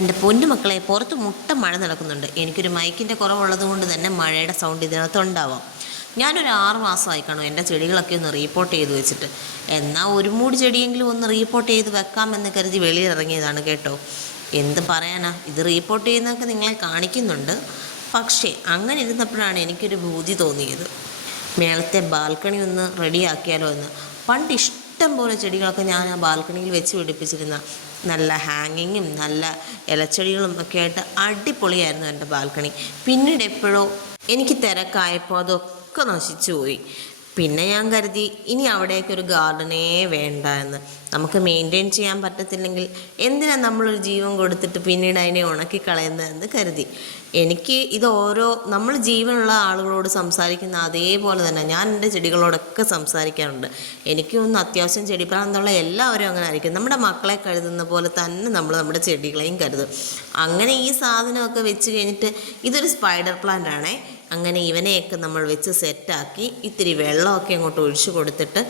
എൻ്റെ പൊന്നു മക്കളെ, പുറത്ത് മുട്ട മഴ നടക്കുന്നുണ്ട്. എനിക്കൊരു മൈക്കിൻ്റെ കുറവുള്ളത് കൊണ്ട് തന്നെ മഴയുടെ സൗണ്ട് ഇതിനകത്ത് ഉണ്ടാവാം. ഞാനൊരു 6 മാസമായി കാണും എൻ്റെ ചെടികളൊക്കെ ഒന്ന് റീപ്പോർട്ട് ചെയ്ത് വെച്ചിട്ട്. എന്നാൽ ഒരു മൂട് ചെടിയെങ്കിലും ഒന്ന് റീപ്പോർട്ട് ചെയ്ത് വെക്കാമെന്ന് കരുതി വെളിയിലിറങ്ങിയതാണ് കേട്ടോ. എന്ത് പറയാനാ, ഇത് റീപ്പോർട്ട് ചെയ്യുന്നതൊക്കെ നിങ്ങളെ കാണിക്കുന്നുണ്ട്. പക്ഷേ അങ്ങനെ ഇരുന്നപ്പോഴാണ് എനിക്കൊരു ബുദ്ധി തോന്നിയത്, മേളത്തെ ബാൽക്കണി ഒന്ന് റെഡിയാക്കിയാലോ എന്ന്. പണ്ട് ഇഷ്ടം പോലെ ചെടികളൊക്കെ ഞാൻ ആ ബാൽക്കണിയിൽ വെച്ച് പിടിപ്പിച്ചിരുന്ന നല്ല ഹാങ്ങിങ്ങും നല്ല ഇലച്ചെടികളും ഒക്കെ ആയിട്ട് അടിപൊളിയായിരുന്നു എൻ്റെ ബാൽക്കണി. പിന്നീട് എപ്പോഴോ എനിക്ക് തിരക്കായപ്പോൾ അതൊക്കെ നശിച്ചു പോയി. പിന്നെ ഞാൻ കരുതി ഇനി അവിടേക്കൊരു ഗാർഡനേ വേണ്ട എന്ന്. നമുക്ക് മെയിൻറ്റെയിൻ ചെയ്യാൻ പറ്റത്തില്ലെങ്കിൽ എന്തിനാണ് നമ്മളൊരു ജീവൻ കൊടുത്തിട്ട് പിന്നീട് അതിനെ ഉണക്കിക്കളയുന്നതെന്ന് കരുതി. എനിക്ക് നമ്മൾ ജീവനുള്ള ആളുകളോട് സംസാരിക്കുന്ന അതേപോലെ തന്നെ ഞാൻ എൻ്റെ ചെടികളോടൊക്കെ സംസാരിക്കാറുണ്ട്. എനിക്കൊന്ന് അത്യാവശ്യം ചെടിപ്രാന്തുള്ള എല്ലാവരും അങ്ങനെ ആയിരിക്കും. നമ്മുടെ മക്കളെ കരുതുന്ന പോലെ തന്നെ നമ്മൾ നമ്മുടെ ചെടികളെയും കരുതും. അങ്ങനെ ഈ സാധനമൊക്കെ വെച്ച് കഴിഞ്ഞിട്ട് ഇതൊരു സ്പൈഡർ പ്ലാന്റ് ആണേ. അങ്ങനെ ഇവനെയൊക്കെ നമ്മൾ വെച്ച് സെറ്റാക്കി ഇത്തിരി വെള്ളമൊക്കെ അങ്ങോട്ട് ഒഴിച്ചു കൊടുത്തിട്ട്,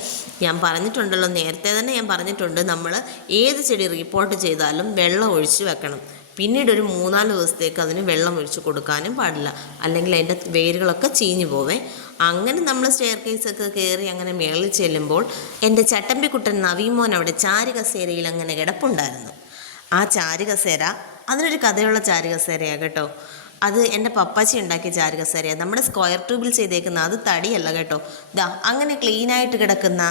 ഞാൻ പറഞ്ഞിട്ടുണ്ടല്ലോ, നേരത്തെ തന്നെ ഞാൻ പറഞ്ഞിട്ടുണ്ട്, നമ്മൾ ഏത് ചെടി റിപ്പോർട്ട് ചെയ്താലും വെള്ളം ഒഴിച്ച് വെക്കണം. പിന്നീട് ഒരു 3-4 ദിവസത്തേക്ക് അതിന് വെള്ളം ഒഴിച്ച് കൊടുക്കാനും പാടില്ല, അല്ലെങ്കിൽ അതിൻ്റെ വേരുകളൊക്കെ ചീഞ്ഞു പോവേ. അങ്ങനെ നമ്മൾ സ്റ്റെയർ കേസൊക്കെ കയറി അങ്ങനെ മേളിൽ ചെല്ലുമ്പോൾ എൻ്റെ ചട്ടമ്പിക്കുട്ടൻ നവീമോൻ അവിടെ ചാരുകസേരയിൽ അങ്ങനെ കിടപ്പുണ്ടായിരുന്നു. ആ ചാരുകസേര അതിനൊരു കഥയുള്ള ചാരുകസേരയാണ് കേട്ടോ. അത് എൻ്റെ പപ്പാച്ചി ഉണ്ടാക്കിയ ചാരുകസേരയാണ്. നമ്മുടെ സ്ക്വയർ ട്യൂബിൽ ചെയ്തേക്കുന്ന, അത് തടിയല്ല കേട്ടോ. അങ്ങനെ ക്ലീനായിട്ട് കിടക്കുന്ന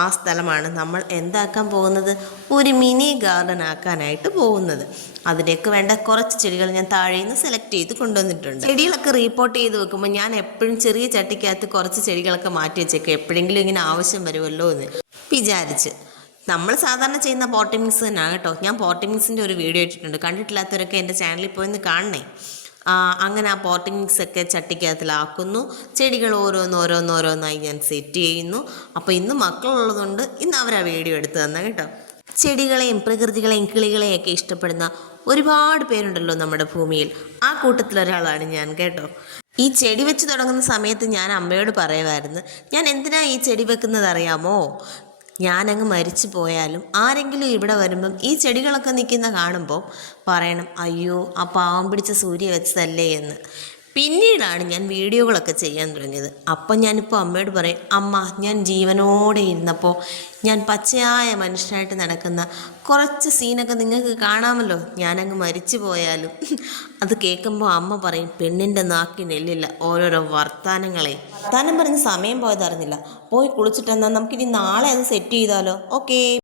ആ സ്ഥലമാണ് നമ്മൾ എന്താക്കാൻ പോകുന്നത്, ഒരു മിനി ഗാർഡൻ ആക്കാനായിട്ട് പോകുന്നത്. അതിലേക്ക് വേണ്ട കുറച്ച് ചെടികൾ ഞാൻ താഴെ നിന്ന് സെലക്ട് ചെയ്ത് കൊണ്ടുവന്നിട്ടുണ്ട്. ചെടികളൊക്കെ റീപ്പോർട്ട് ചെയ്ത് വെക്കുമ്പോൾ ഞാൻ എപ്പോഴും ചെറിയ ചട്ടിക്കകത്ത് കുറച്ച് ചെടികളൊക്കെ മാറ്റി വെച്ചേക്കാം, എപ്പോഴെങ്കിലും ഇങ്ങനെ ആവശ്യം വരുമല്ലോ എന്ന് വിചാരിച്ച്. നമ്മൾ സാധാരണ ചെയ്യുന്ന പോട്ടി മിക്സ് തന്നെയാണ് കേട്ടോ. ഞാൻ പോട്ടി മിക്സിൻ്റെ ഒരു വീഡിയോ ഇട്ടിട്ടുണ്ട്, കണ്ടിട്ടില്ലാത്തവരൊക്കെ എൻ്റെ ചാനലിൽ പോയി കാണണേ. അങ്ങനെ ആ പോട്ടിംഗ് മിക്സൊക്കെ ചട്ടിക്കകത്തിലാക്കുന്നു. ചെടികൾ ഓരോന്നോരോന്നായി ഞാൻ സെറ്റ് ചെയ്യുന്നു. അപ്പോൾ ഇന്ന് മക്കളുള്ളതുകൊണ്ട് ഇന്ന് അവരാ വീഡിയോ എടുത്ത് തന്നെ കേട്ടോ. ചെടികളെയും പ്രകൃതികളെയും കിളികളെയൊക്കെ ഇഷ്ടപ്പെടുന്ന ഒരുപാട് പേരുണ്ടല്ലോ നമ്മുടെ ഭൂമിയിൽ. ആ കൂട്ടത്തിലൊരാളാണ് ഞാൻ കേട്ടോ. ഈ ചെടി വെച്ച് തുടങ്ങുന്ന സമയത്ത് ഞാൻ അമ്മയോട് പറയുമായിരുന്നു, ഞാൻ എന്തിനാ ഈ ചെടി വെക്കുന്നത് അറിയാമോ, ഞാനങ്ങ് മരിച്ചു പോയാലും ആരെങ്കിലും ഇവിടെ വരുമ്പം ഈ ചെടികളൊക്കെ നിൽക്കുന്ന കാണുമ്പോൾ പറയണം, അയ്യോ ആ പാവം പിടിച്ച സൂര്യ വെച്ചതല്ലേ എന്ന്. പിന്നീടാണ് ഞാൻ വീഡിയോകളൊക്കെ ചെയ്യാൻ തുടങ്ങിയത്. അപ്പം ഞാനിപ്പോൾ അമ്മയോട് പറയും, അമ്മ, ഞാൻ ജീവനോടെ ഇരുന്നപ്പോൾ ഞാൻ പച്ചയായ മനുഷ്യനായിട്ട് നടക്കുന്ന കുറച്ച് സീനൊക്കെ നിങ്ങൾക്ക് കാണാമല്ലോ, ഞാനങ്ങ് മരിച്ചു പോയാലും. അത് കേൾക്കുമ്പോൾ അമ്മ പറയും, പെണ്ണിൻ്റെ നാക്കിനെല്ലില്ല ഓരോരോ വർത്താനം പറഞ്ഞ് സമയം പോയതറിഞ്ഞില്ല. പോയി കുളിച്ചിട്ടെന്നാൽ നമുക്കിനി നാളെ അത് സെറ്റ് ചെയ്താലോ. ഓക്കേ.